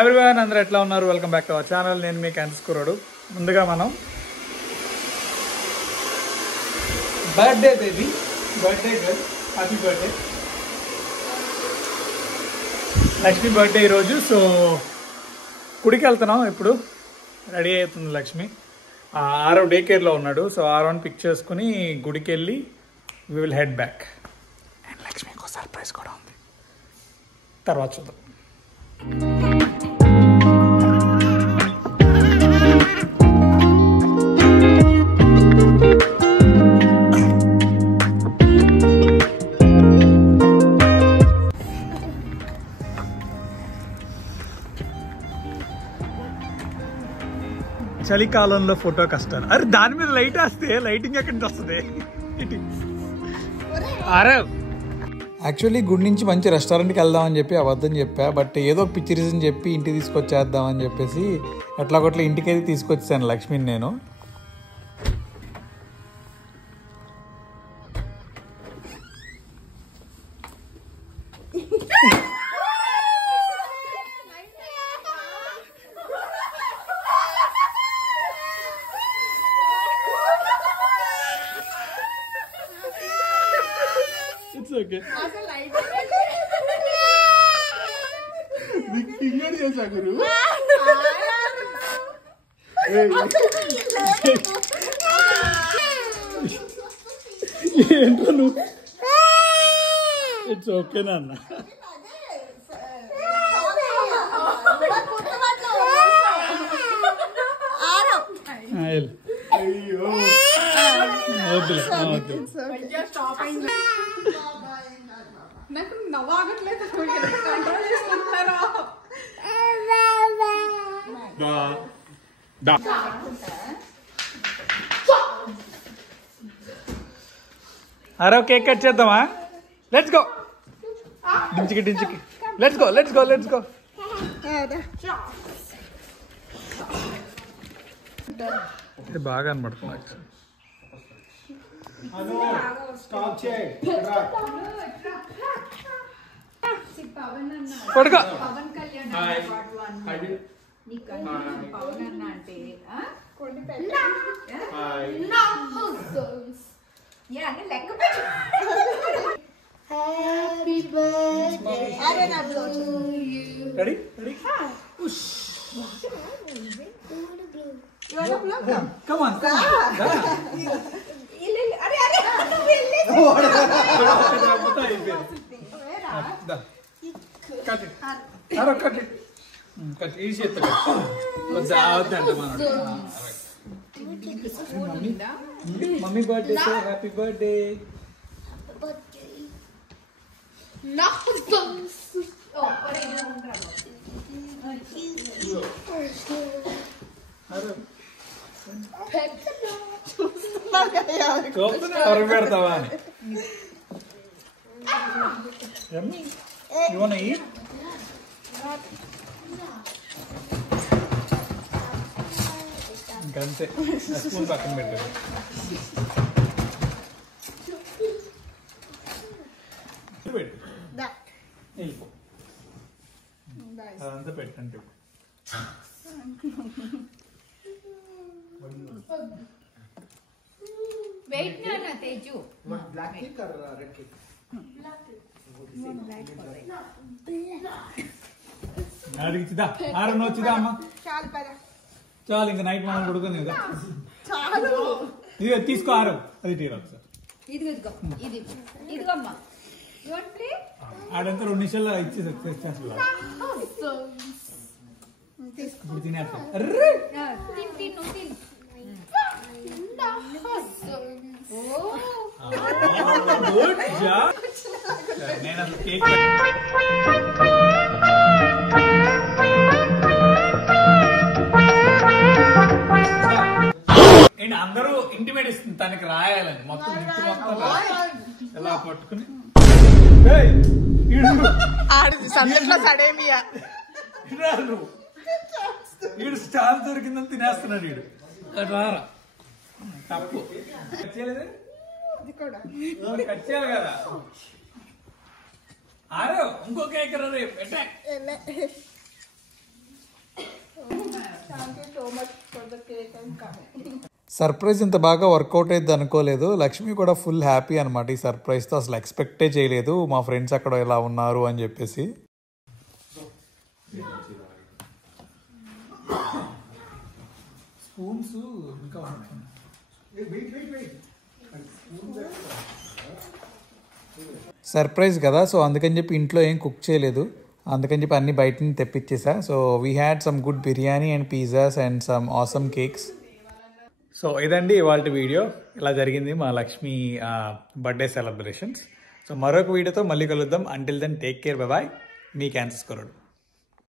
Everyone అందరూ ఎట్లా ఉన్నారు? Welcome back to our channel. నేను మీ క్యాన్స్కురాడు. ముందుగా మనం birthday baby, birthday girl, happy birthday. Lakshmi birthday ఈరోజు. సో గుడికి వెళ్తున్నాం. ఇప్పుడు రెడీ అవుతుంది లక్ష్మి. ఆరవ్ డే కేర్లో ఉన్నాడు. సో ఆరవ్ని పిక్ చేసుకుని గుడికి వెళ్ళి we will head back. And లక్ష్మికి ఒక సర్ప్రైజ్ కూడా ఉంది, తర్వాత చూద్దాం. చలికాలంలో ఫోటో కష్టాలు. అరే దాని మీద లైట్ వేస్తే లైటింగ్ ఎక్కడి నుంచి వస్తుంది? యాక్చువల్లీ గుడి నుంచి మంచి రెస్టారెంట్కి వెళ్దామని చెప్పి అబద్ధం చెప్పా. బట్ ఏదో పిచ్చి రీజన్ చెప్పి ఇంటికి తీసుకొచ్చేద్దామని చెప్పేసి ఎట్లాగొట్లా ఇంటికైతే తీసుకొచ్చాను లక్ష్మిని నేను. ఏంటో నువ్వు? ఇట్స్ ఓకే నాన్న. నాకు నవ్వాగట్లేదు. కంట్రోల్ చేసుకుంటున్నారా? అరే కేక్ కట్ చేద్దామా? Let's go. డించికి డించికి. Let's go let's go let's go. బాగా అనబడుతుంది. పడుకో. పవన్ కళ్యాణ్ పవన్ అన్న అంటే లెక్క పెట్టు. Happy birthday. Ready ready. Come on mummy birthday. Happy birthday. ఎవరు పెడతావా అని. You wanna eat? ఇంకంతే. స్పూన్ పక్కన పెట్టారు. వెళ్ళిపో. అదంతా పెట్టండి. వెయిట్ నా తేజు. అడిగిచ్చిదా ఆరన్న వచ్చిదా అమ్మ? చాలు ఇంకా నైట్ మనం కొడుకుని ఇది తీసుకో. ఆరం అది తీరా సార్. ఇదిగో ఇది ఇదిగమ్మా. ఆడంతా 2 నిమిషాల్లో ఇచ్చేసి ఇప్పుడు తినేస్తా. నేను అసలు కేక్ అందరూ ఇంటిమేట్ ఇస్తుంది తనకి రాయాలని. మొత్తం ఎలా పట్టుకుని వీడు స్టాల్ దొరికిందని తినేస్తున్నాడు. వీడు రారా తప్పు కట్ చేయాలి కదా. ఇంకో కేక్ రేపు అటాక్. సర్ప్రైజ్ ఇంత బాగా వర్కౌట్ అయ్యింది అనుకోలేదు. లక్ష్మి కూడా ఫుల్ హ్యాపీ అనమాట ఈ సర్ప్రైజ్తో. అసలు ఎక్స్పెక్టే చేయలేదు మా ఫ్రెండ్స్ అక్కడ ఇలా ఉన్నారు అని చెప్పేసి. స్పూన్స్ ఇంకా సర్ప్రైజ్ కదా, సో అందుకని చెప్పి ఇంట్లో ఏం కుక్ చేయలేదు. అందుకని చెప్పి అన్ని బయట నుంచి తెప్పించేసా. So we had some good biryani and pizzas and some awesome cakes. So ఇదండి ఇవాళ వీడియో. ఇలా జరిగింది మా లక్ష్మి బర్త్డే సెలబ్రేషన్స్. సో మరొక వీడియోతో మళ్ళీ కలుద్దాం. Until then take care, bye. మీ క్యాన్సర్ స్కోరడు.